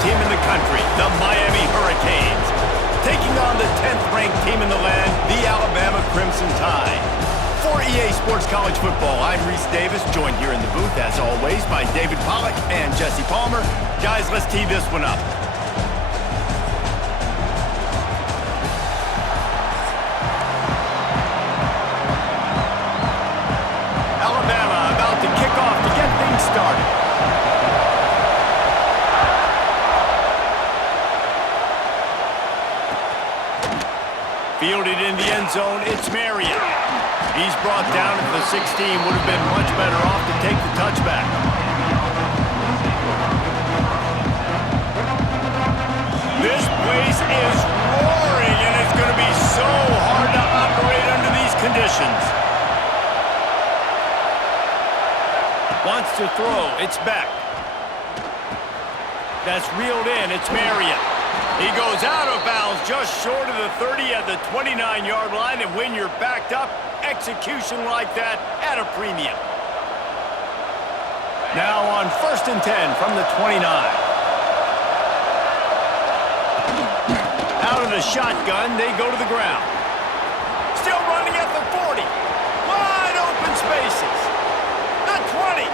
team in the country, the Miami Hurricanes, taking on the 10th-ranked team in the land, the Alabama Crimson Tide. For EA Sports College Football, I'm Reese Davis, joined here in the booth, as always, by David Pollack and Jesse Palmer. Guys, let's tee this one up. Alabama about to kick off to get things started. Fielded in the end zone, it's Marion. He's brought down at the 16, would have been much better off to take the touchback. This place is roaring, and it's going to be so hard to operate under these conditions. Wants to throw, it's back. That's reeled in, it's Marion. He goes out of bounds just short of the 30 at the 29-yard line, and when you're backed up, execution like that at a premium. Now on 1st and 10 from the 29. Out of the shotgun, they go to the ground. Still running at the 40. Wide open spaces. The 20.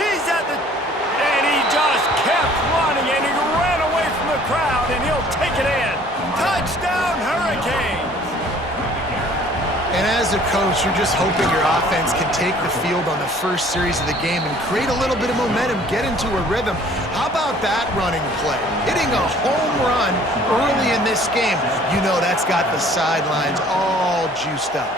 He's at the... And he just kept running, and he ran away from the crowd, and he'll take it in. Touchdown, Hurricanes! And as a coach, you're just hoping your offense can take the field on the first series of the game and create a little bit of momentum, get into a rhythm. How about that running play? Hitting a home run early in this game. You know that's got the sidelines all juiced up.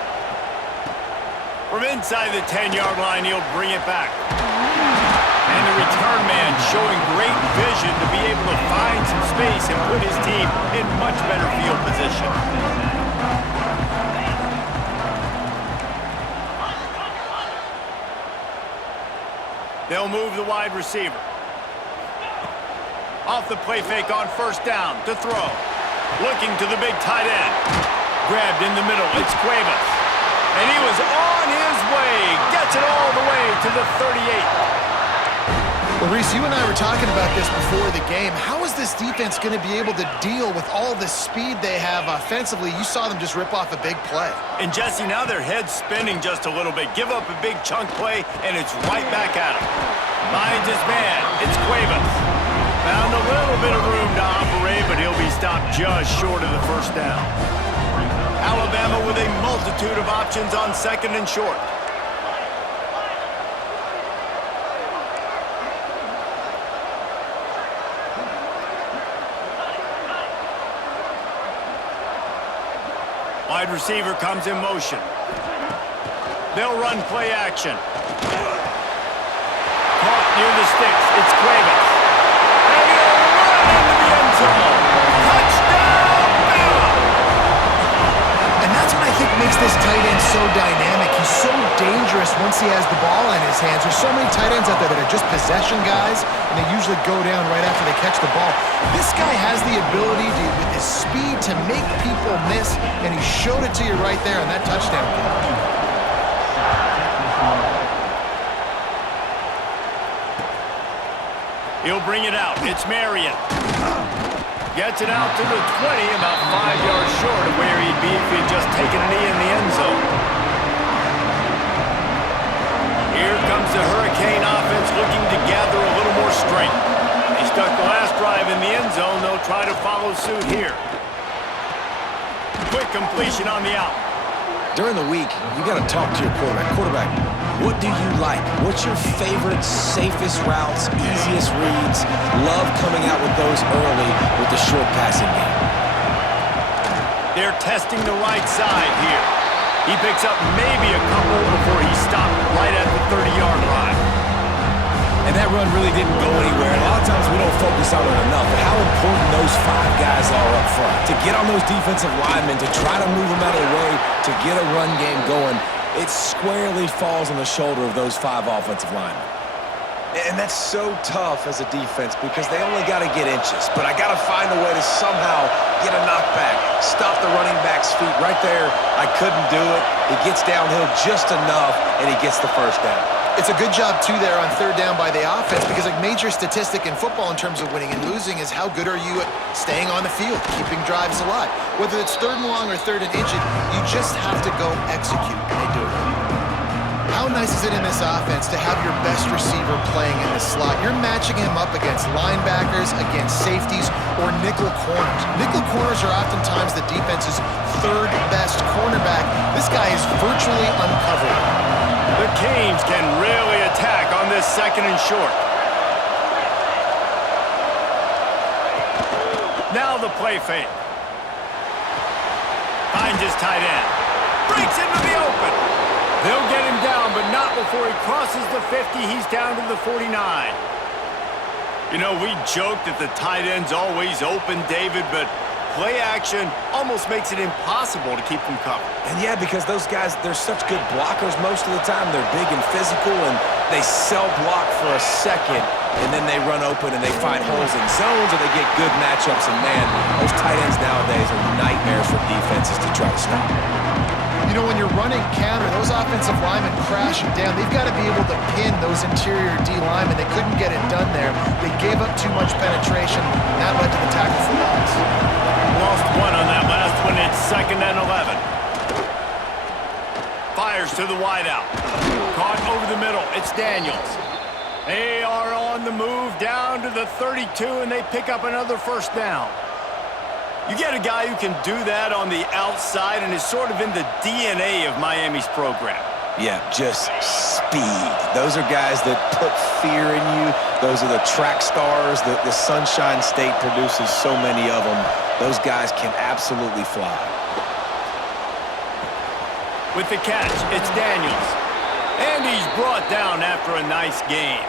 From inside the 10-yard line, he'll bring it back. And the return man showing great vision to be able to find some space and put his team in much better field position. They'll move the wide receiver. Off the play fake on 1st down to throw. Looking to the big tight end. Grabbed in the middle, it's Cuevas. And he was on his way. Gets it all the way to the 38. Well, Reese, you and I were talking about this before the game. How is this defense going to be able to deal with all the speed they have offensively? You saw them just rip off a big play. And Jesse, now their head's spinning just a little bit. Give up a big chunk play, and it's right back at him. Finds his man. It's Cuevas. Found a little bit of room to operate, but he'll be stopped just short of the 1st down. Alabama with a multitude of options on 2nd and short. Wide receiver comes in motion. They'll run play action. Caught near the sticks. It's Cuevas. And he'll run into the end zone. Touchdown, Bama! And that's what I think makes this tight end so dynamic. He's so dangerous once he has the ball in his hands. There's so many tight ends out there that are just possession guys, and they usually go down right after they catch the ball. This guy has the ability to, with his speed, to make people miss, and he showed it to you right there on that touchdown catch. He'll bring it out. It's Marion. Gets it out to the 20, about 5 yards short of where he'd be if he'd just taken a knee in the end zone. Here comes the Hurricane offense looking to gather a little more strength. They stuck the last drive in the end zone. They'll try to follow suit here. Quick completion on the out. During the week, you got to talk to your quarterback. Quarterback, what do you like? What's your favorite, safest routes, easiest reads? Love coming out with those early with the short passing game. They're testing the right side here. He picks up maybe a couple before he stopped right at the 30-yard line. And that run really didn't go anywhere. A lot of times we don't focus on it enough, but how important those 5 guys are up front. To get on those defensive linemen, to try to move them out of the way, to get a run game going, it squarely falls on the shoulder of those 5 offensive linemen. And that's so tough as a defense because they only got to get inches. But I got to find a way to somehow get a knockback, stop the running back's feet right there. I couldn't do it. He gets downhill just enough, and he gets the 1st down. It's a good job, too, there on third down by the offense because a major statistic in football in terms of winning and losing is how good are you at staying on the field, keeping drives alive. Whether it's third and long or third and inches, you just have to go execute, and they do it. How nice is it in this offense to have your best receiver playing in the slot? You're matching him up against linebackers, against safeties, or nickel corners. Nickel corners are oftentimes the defense's third best cornerback. This guy is virtually uncoverable. The Canes can really attack on this second and short. Now the play fake. Finds his tight end. Breaks into the open. They'll get him down, but not before he crosses the 50. He's down to the 49. You know, we joke that the tight end's always open, David, but play action almost makes it impossible to keep them covered. And yeah, because those guys, they're such good blockers most of the time. They're big and physical, and they cell block for a second, and then they run open and they find holes in zones, or they get good matchups. And man, those tight ends nowadays are nightmares for defenses to try to stop. You know, when you're running counter, those offensive linemen crashing down, they've got to be able to pin those interior D linemen. They couldn't get it done there. They gave up too much penetration, and that led to the tackle for loss. Lost one on that last one. It's 2nd and 11. Fires to the wideout. Caught over the middle. It's Daniels. They are on the move down to the 32, and they pick up another first down. You get a guy who can do that on the outside and is sort of in the DNA of Miami's program. Yeah, just speed. Those are guys that put fear in you. Those are the track stars. The Sunshine State produces so many of them. Those guys can absolutely fly. With the catch, it's Daniels. And he's brought down after a nice game.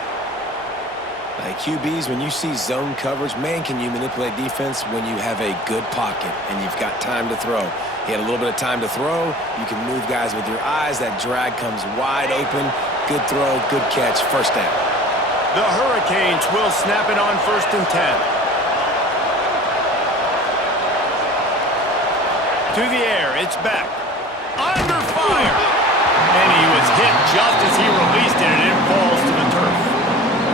Like QBs, when you see zone coverage, man, can you manipulate defense when you have a good pocket and you've got time to throw. He had a little bit of time to throw. You can move guys with your eyes. That drag comes wide open. Good throw, good catch, first down. The Hurricanes will snap it on 1st and 10. To the air, it's Beck. Under fire! And he was hit just as he released it, and it falls to the turf.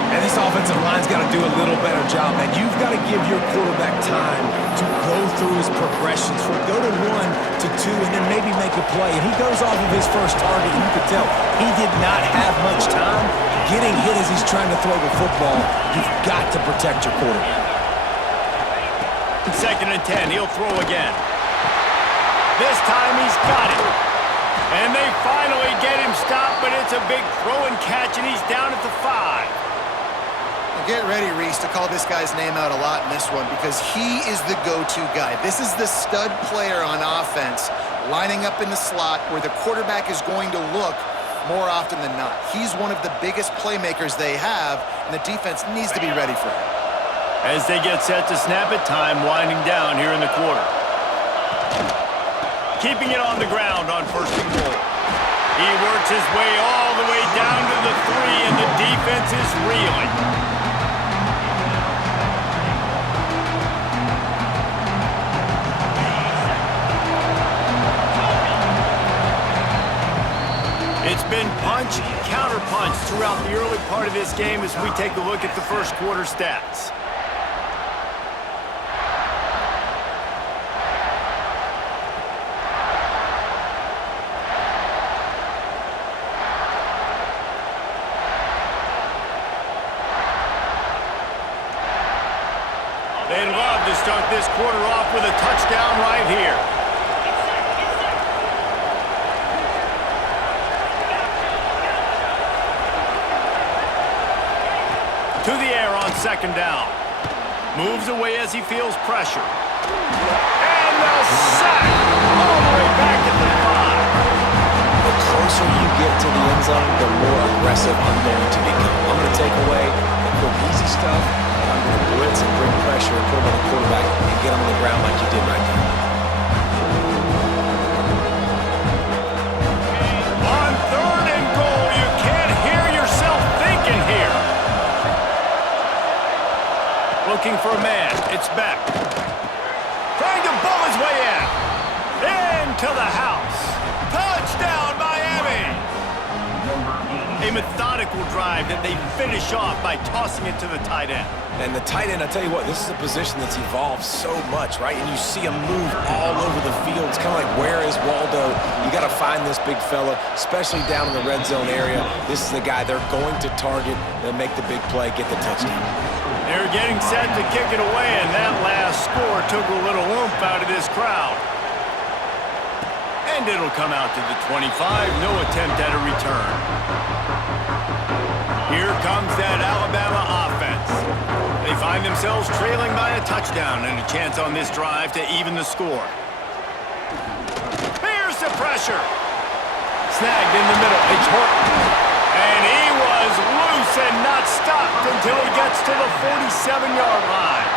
And this offensive line's got to do a little better job, man. You've got to give your quarterback time to go through his progressions. Go to 1 to 2 and then maybe make a play. And he goes off of his first target, and you could tell he did not have much time getting hit as he's trying to throw the football. You've got to protect your quarterback. 2nd and 10, he'll throw again. This time he's got it. And they finally get him stopped, but it's a big throw and catch, and he's down at the 5. Get ready, Reese, to call this guy's name out a lot in this one because he is the go-to guy. This is the stud player on offense, lining up in the slot where the quarterback is going to look more often than not. He's one of the biggest playmakers they have, and the defense needs to be ready for him. As they get set to snap it, time winding down here in the quarter. Keeping it on the ground on 1st and goal. He works his way all the way down to the 3, and the defense is reeling. It's been punch, counter-punch throughout the early part of this game as we take a look at the first quarter stats. They'd love to start this quarter off with a touchdown right here. To the air on 2nd down. Moves away as he feels pressure. And the sack! All the way back at the 5. The closer you get to the end zone, the more aggressive I'm going to become. I'm going to take away the quick, easy stuff, and I'm going to blitz and bring pressure and put him on the quarterback and get him on the ground like you did right there. On 3rd and goal, you can't hear yourself thinking here. Looking for a man. It's Beck. Trying to bull his way in. Into the house. Touchdown, Miami. A methodical drive that they finish off by tossing it to the tight end. And the tight end, I tell you what, this is a position that's evolved so much, right? And you see him move all over the field. It's kind of like, where is Waldo? You got to find this big fella, especially down in the red zone area. This is the guy they're going to target and make the big play, get the touchdown. They're getting set to kick it away, and that last score took a little oomph out of this crowd. And it'll come out to the 25, no attempt at a return. Here comes that Alabama offense. They find themselves trailing by a touchdown and a chance on this drive to even the score. Here's the pressure. Snagged in the middle. It's Horton. And he was loose and not stopped until he gets to the 47-yard line.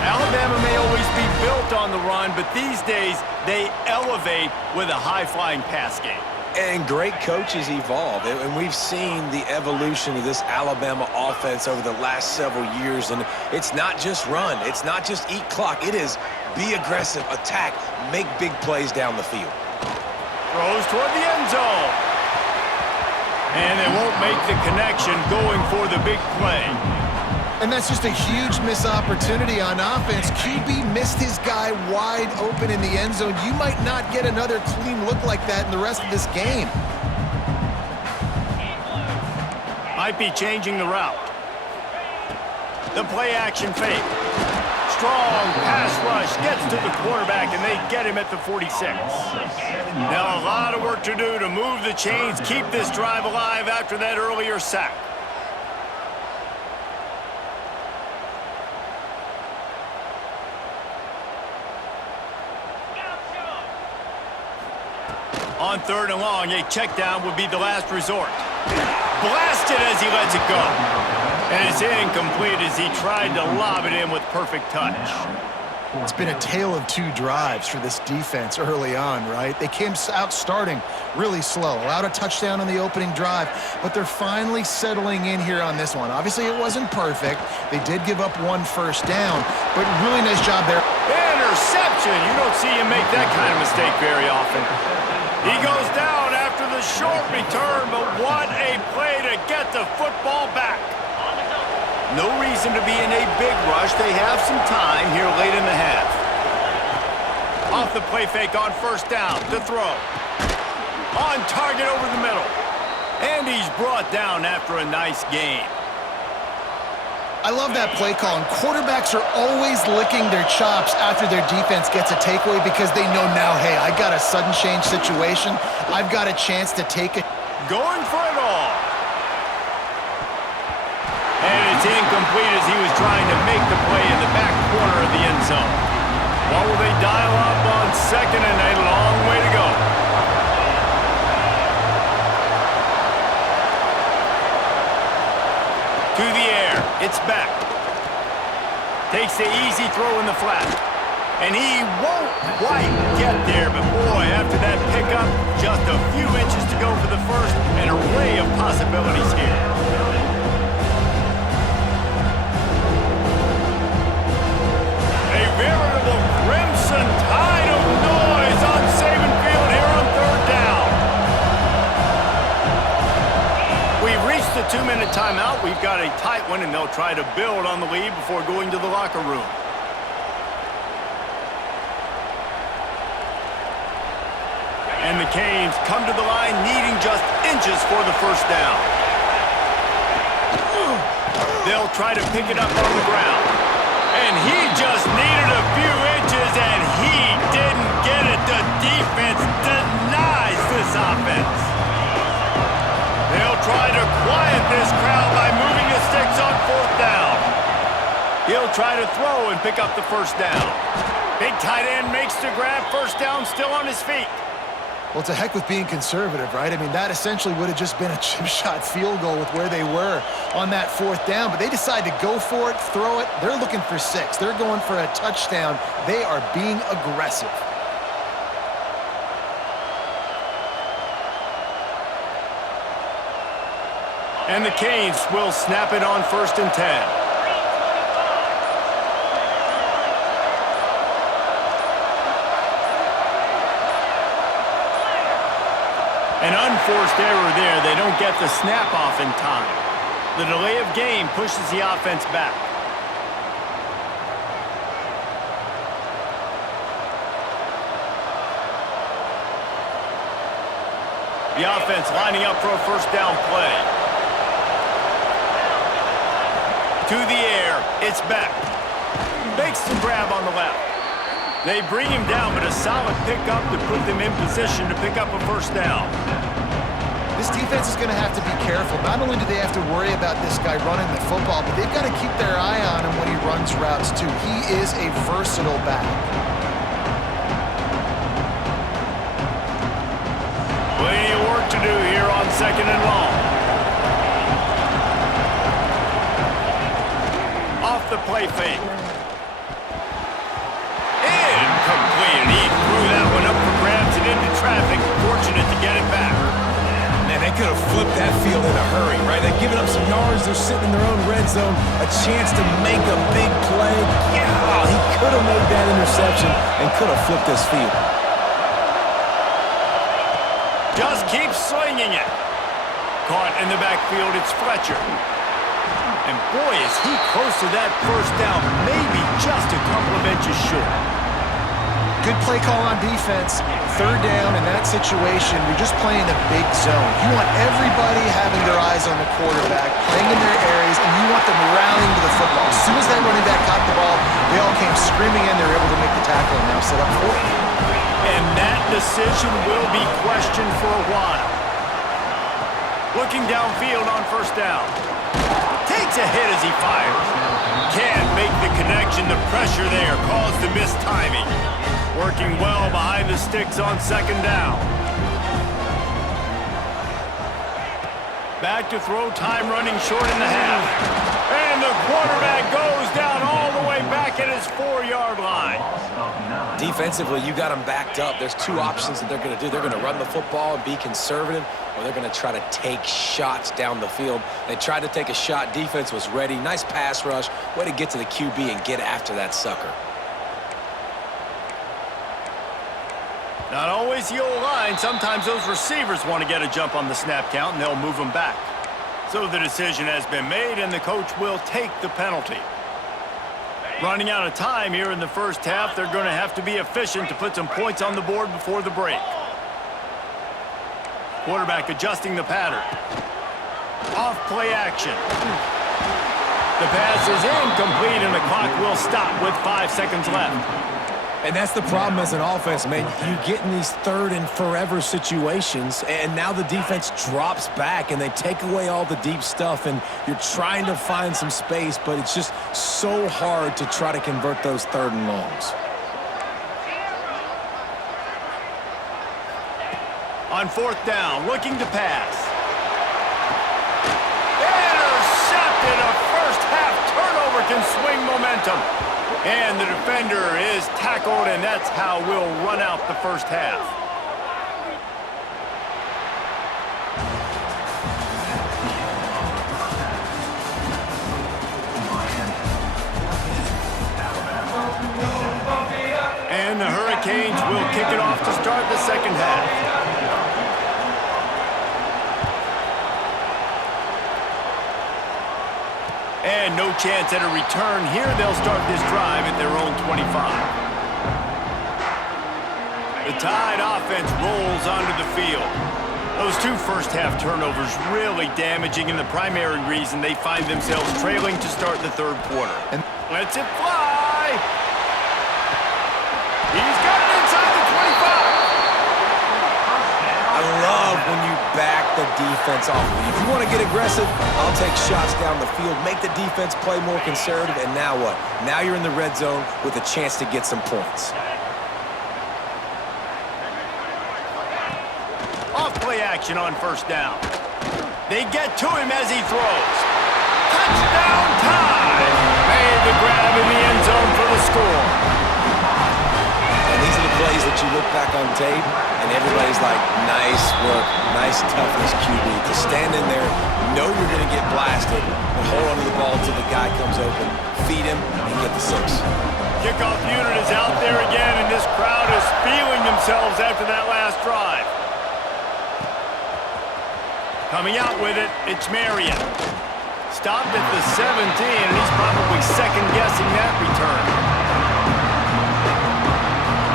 Alabama may always be built on the run, but these days they elevate with a high-flying pass game. And great coaches evolve, and we've seen the evolution of this Alabama offense over the last several years, and it's not just run, it's not just eat clock, it is be aggressive, attack, make big plays down the field. Throws toward the end zone. And they won't make the connection going for the big play. And that's just a huge missed opportunity on offense. QB missed his guy wide open in the end zone. You might not get another clean look like that in the rest of this game. Might be changing the route. The play action fake. Strong pass rush gets to the quarterback, and they get him at the 46. Now a lot of work to do to move the chains, keep this drive alive after that earlier sack. On 3rd and long, a check down would be the last resort. Blasted as he lets it go. And it's incomplete as he tried to lob it in with perfect touch. It's been a tale of two drives for this defense early on, right? They came out starting really slow, allowed a touchdown on the opening drive, but they're finally settling in here on this one. Obviously, it wasn't perfect. They did give up one first down, but really nice job there. Interception! You don't see him make that kind of mistake very often. He goes down after the short return, but what a play to get the football back. No reason to be in a big rush. They have some time here late in the half. Off the play fake on 1st down to throw. On target over the middle. And he's brought down after a nice gain. I love that play call, and quarterbacks are always licking their chops after their defense gets a takeaway because they know now, hey, I got a sudden change situation. I've got a chance to take it. Going for it all. And it's incomplete as he was trying to make the play in the back corner of the end zone. What will they dial up on 2nd and a long way to go? To the air. It's back. Takes the easy throw in the flat. And he won't quite get there, but boy, after that pickup, just a few inches to go for the first, an array of possibilities here. A veritable crimson tide of noise on Saban Field here on 3rd down. We've reached the 2-minute timeout. We've got a tight one, and they'll try to build on the lead before going to the locker room. And the Canes come to the line needing just inches for the 1st down. They'll try to pick it up on the ground. And he just needed a few inches, and he didn't get it. The defense denies this offense. They'll try to quiet this crowd by moving the sticks on 4th down. He'll try to throw and pick up the 1st down. Big tight end makes the grab. 1st down, still on his feet. Well, it's a heck with being conservative, right? I mean, that essentially would have just been a chip shot field goal with where they were on that 4th down, but they decide to go for it, throw it. They're looking for 6. They're going for a touchdown. They are being aggressive. And the Canes will snap it on 1st and 10. An forced error there. They don't get the snap off in time. The delay of game pushes the offense back. The offense lining up for a first down play. To the air, it's Beck. Makes the grab on the left. They bring him down, but a solid pickup to put them in position to pick up a first down. This defense is going to have to be careful. Not only do they have to worry about this guy running the football, but they've got to keep their eye on him when he runs routes too. He is a versatile back. Plenty of work to do here on 2nd and long. Off the play fake. Incomplete. He threw that one up for grabs and into traffic. Fortunate to get it back. Man, they could have flipped that field in a hurry, right? They've given up some yards. They're sitting in their own red zone. A chance to make a big play. Yeah, he could have made that interception and could have flipped this field. Just keep slinging it. Caught in the backfield, it's Fletcher. And boy, is he close to that first down, maybe just a couple of inches short. Good play call on defense. 3rd down in that situation, you're just playing a big zone. You want everybody having their eyes on the quarterback, playing in their areas, and you want them rallying to the football. As soon as that running back caught the ball, they all came screaming in. They were able to make the tackle and now set up 4th. And that decision will be questioned for a while. Looking downfield on first down. Takes a hit as he fires. Can't make the connection. The pressure there caused the missed timing. Working well behind the sticks on 2nd down. Back to throw, time running short in the half. And the quarterback goes down all the way back at his 4-yard line. Defensively, you got them backed up. There's 2 options that they're going to do. They're going to run the football and be conservative, or they're going to try to take shots down the field. They tried to take a shot. Defense was ready. Nice pass rush. Way to get to the QB and get after that sucker. Not always the O-line. Sometimes those receivers want to get a jump on the snap count, and they'll move them back. So the decision has been made, and the coach will take the penalty. Running out of time here in the first half, they're going to have to be efficient to put some points on the board before the break. Quarterback adjusting the pattern. Off play action. The pass is incomplete, and the clock will stop with 5 seconds left. And that's the problem as an offense, man. You get in these 3rd and forever situations, and now the defense drops back, and they take away all the deep stuff, and you're trying to find some space, but it's just so hard to try to convert those 3rd and longs. On 4th down, looking to pass. Intercepted! A first-half turnover can swing momentum. And the defender is tackled, and that's how we'll run out the first half. And the Hurricanes will kick it off to start the second half. And no chance at a return here. They'll start this drive at their own 25. The Tide offense rolls onto the field. Those 2 first-half turnovers really damaging, and the primary reason they find themselves trailing to start the 3rd quarter. And lets it fly. He's got it inside the 25. I love when you back the defense off. If you want to get aggressive, I'll take shots down the field, make the defense play more conservative, and now what? Now you're in the red zone with a chance to get some points. Off-play action on first down. They get to him as he throws. Touchdown time! Made the grab in the end zone for the score. And these are the plays that you look back on tape, and everybody's like, nice work, nice toughness, QB. To stand in there, know you're going to get blasted, and hold onto the ball until the guy comes open, feed him, and get the 6. Kickoff unit is out there again, and this crowd is feeling themselves after that last drive. Coming out with it, it's Marion. Stopped at the 17, and he's probably second-guessing that return.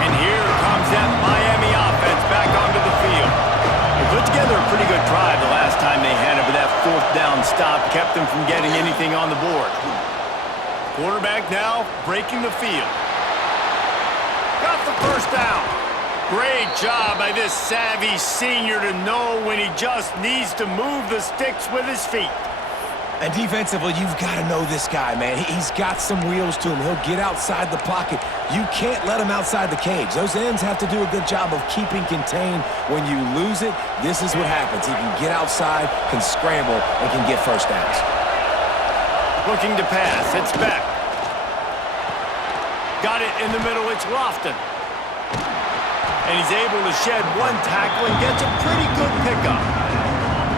And here comes that Miami offense back onto the field. They put together a pretty good drive the last time they had it, but that fourth down stop kept them from getting anything on the board. Quarterback now breaking the field. Got the first down. Great job by this savvy senior to know when he just needs to move the sticks with his feet. And defensively, you've got to know this guy, man. He's got some wheels to him. He'll get outside the pocket. You can't let him outside the cage. Those ends have to do a good job of keeping contained. When you lose it, this is what happens. He can get outside, can scramble, and can get first downs. Looking to pass. It's Beck. Got it in the middle. It's Lofton. And he's able to shed one tackle and gets a pretty good pickup.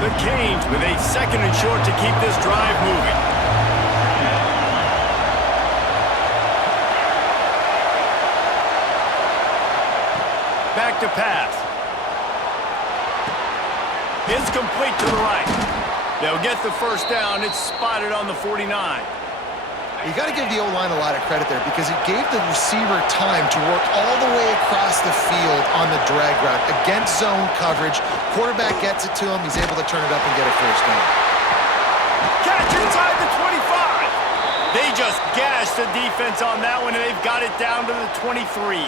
The Canes with a second and short to keep this drive moving. Back to pass. It's complete to the right. They'll get the first down. It's spotted on the 49. You got to give the O-line a lot of credit there because it gave the receiver time to work all the way across the field on the drag route. Against zone coverage, quarterback gets it to him. He's able to turn it up and get a first down. Catch inside the 25. They just gashed the defense on that one, and they've got it down to the 23.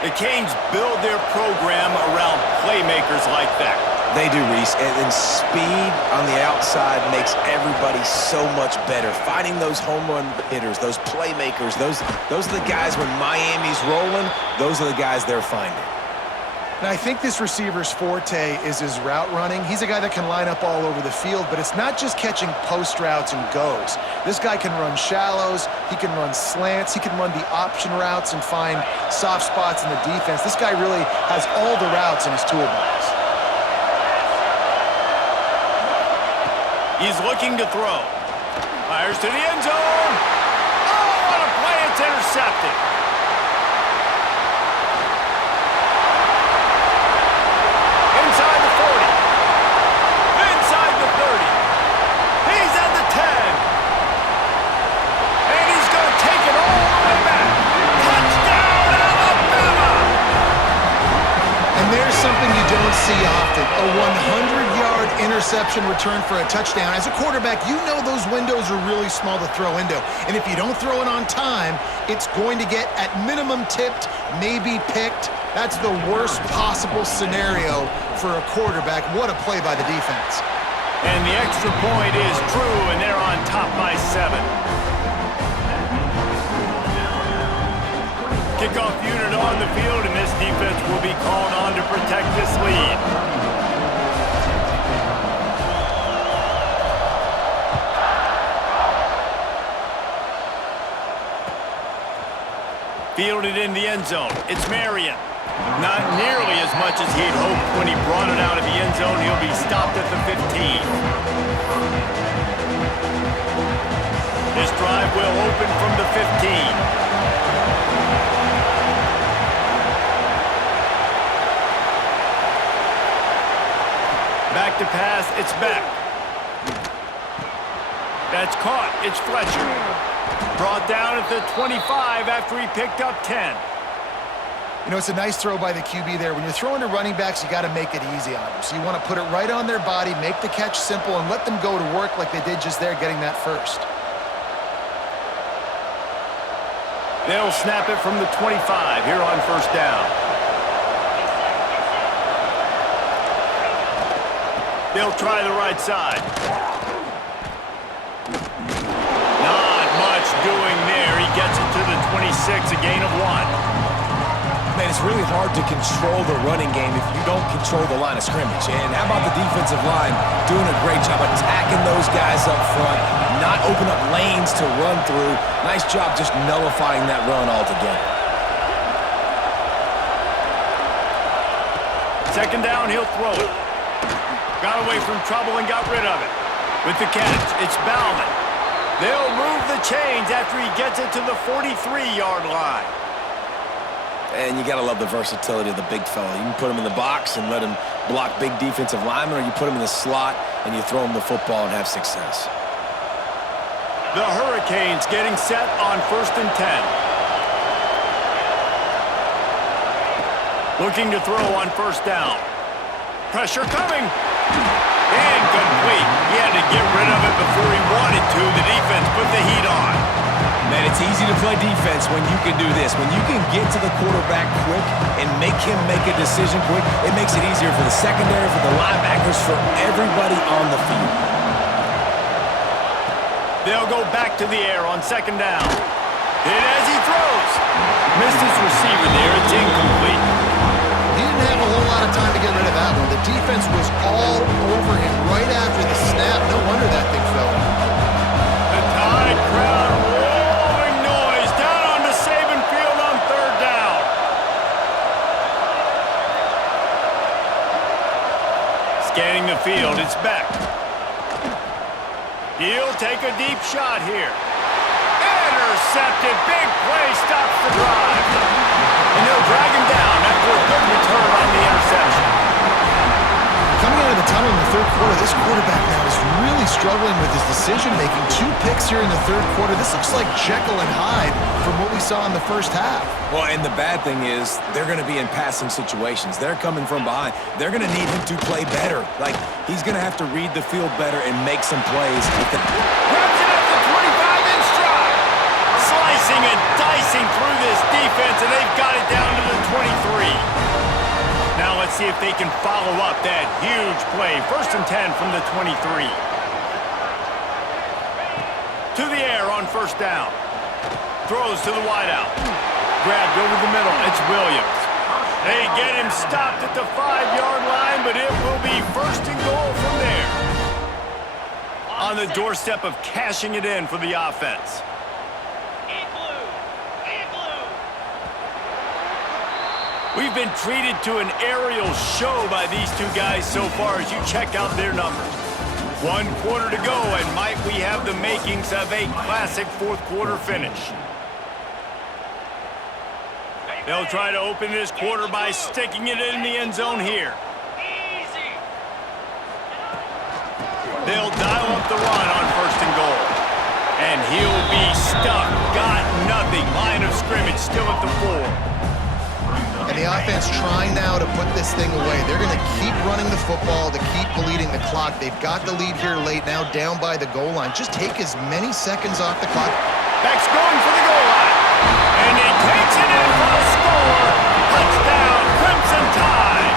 The Canes build their program around playmakers like that. They do, Reese, and speed on the outside makes everybody so much better. Finding those home run hitters, those playmakers, those are the guys when Miami's rolling, those are the guys they're finding. And I think this receiver's forte is his route running. He's a guy that can line up all over the field, but it's not just catching post routes and goes. This guy can run shallows, he can run slants, he can run the option routes and find soft spots in the defense. This guy really has all the routes in his toolbox. He's looking to throw. Fires to the end zone. Oh, what a play. It's intercepted. Inside the 40. Inside the 30. He's at the 10. And he's going to take it all the way back. Touchdown, Alabama! And there's something you don't see often. A 100-yard interception return for a touchdown. As a quarterback, you know those windows are really small to throw into. And if you don't throw it on time, it's going to get at minimum tipped, maybe picked. That's the worst possible scenario for a quarterback. What a play by the defense. And the extra point is true, and they're on top by 7. Kickoff unit on the field, and this defense will be called on to protect this lead. Fielded in the end zone. It's Marion. Not nearly as much as he'd hoped when he brought it out of the end zone. He'll be stopped at the 15. This drive will open from the 15. Back to pass. It's Beck. That's caught. It's Fletcher. Brought down at the 25 after he picked up 10. You know, it's a nice throw by the QB there. When you're throwing to running backs, you got to make it easy on them. So you want to put it right on their body, make the catch simple, and let them go to work like they did just there, getting that first. They'll snap it from the 25 here on first down. They'll try the right side. Doing there. He gets it to the 26, a gain of 1. Man, it's really hard to control the running game if you don't control the line of scrimmage. And how about the defensive line doing a great job attacking those guys up front, not open up lanes to run through. Nice job just nullifying that run altogether. Second down, he'll throw it. Got away from trouble and got rid of it. With the catch, it's Bauman. They'll move the chains after he gets it to the 43-yard line. And you got to love the versatility of the big fella. You can put him in the box and let him block big defensive linemen, or you put him in the slot and you throw him the football and have success. The Hurricanes getting set on 1st and 10. Looking to throw on 1st down. Pressure coming. Incomplete. He had to get rid of it before he wanted to. The defense put the heat on. Man, it's easy to play defense when you can do this. When you can get to the quarterback quick and make him make a decision quick, it makes it easier for the secondary, for the linebackers, for everybody on the field. They'll go back to the air on 2nd down. Hit as he throws. Missed his receiver there. It's incomplete. He didn't have a whole lot of time to get rid of that one. The defense was all over him right after the snap. No wonder that thing fell. The Tide crowd roaring noise down onto Saban Field on 3rd down. Scanning the field, it's Beck. He'll take a deep shot here. Intercepted, big play, stops the drive. And they'll drag him down after a good return on the interception. Coming out of the tunnel in the 3rd quarter, this quarterback now is really struggling with his decision-making. 2 picks here in the 3rd quarter. This looks like Jekyll and Hyde from what we saw in the 1st half. Well, and the bad thing is they're going to be in passing situations. They're coming from behind. They're going to need him to play better. Like, he's going to have to read the field better and make some plays. Grabs it at the 25-inch stride. Slicing and dicing through this defense, and they've got it down to the 23. Now let's see if they can follow up that huge play. 1st and 10 from the 23. To the air on 1st down. Throws to the wideout. Grabbed over the middle. It's Williams. They get him stopped at the 5-yard line, but it will be 1st and goal from there. On the doorstep of cashing it in for the offense. We've been treated to an aerial show by these 2 guys so far as you check out their numbers. 1 quarter to go, and might we have the makings of a classic 4th quarter finish. They'll try to open this quarter by sticking it in the end zone here. They'll dial up the run on 1st and goal. And he'll be stuck. Got nothing. Line of scrimmage still at the 4. And the offense trying now to put this thing away. They're going to keep running the football to keep bleeding the clock. They've got the lead here late, now down by the goal line. Just take as many seconds off the clock. Beck's going for the goal line. And he takes it in for a score. Touchdown, Crimson Tide.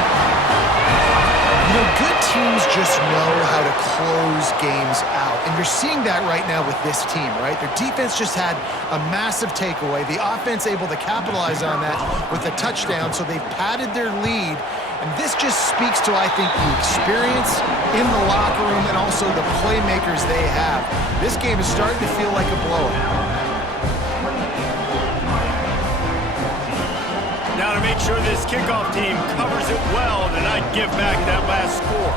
You know, good teams just know how to close games out. And you're seeing that right now with this team, right? Their defense just had a massive takeaway. The offense able to capitalize on that with a touchdown, so they've padded their lead. And this just speaks to, I think, the experience in the locker room and also the playmakers they have. This game is starting to feel like a blowout. Now to make sure this kickoff team covers it well to not give back that last score.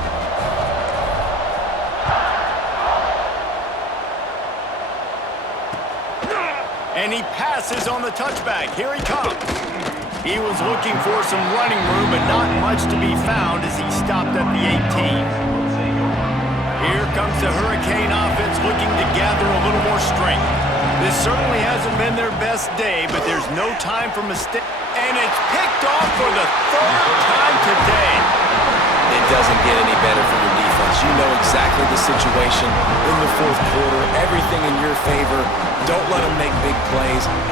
And he passes on the touchback. Here he comes. He was looking for some running room, but not much to be found as he stopped at the 18. Here comes the Hurricane offense looking to gather a little more strength. This certainly hasn't been their best day, but there's no time for mistakes. And it's picked off for the 3rd time today. It doesn't get any better for your defense. You know exactly the situation in the 4th quarter. Everything in your favor. Don't let them make big plays.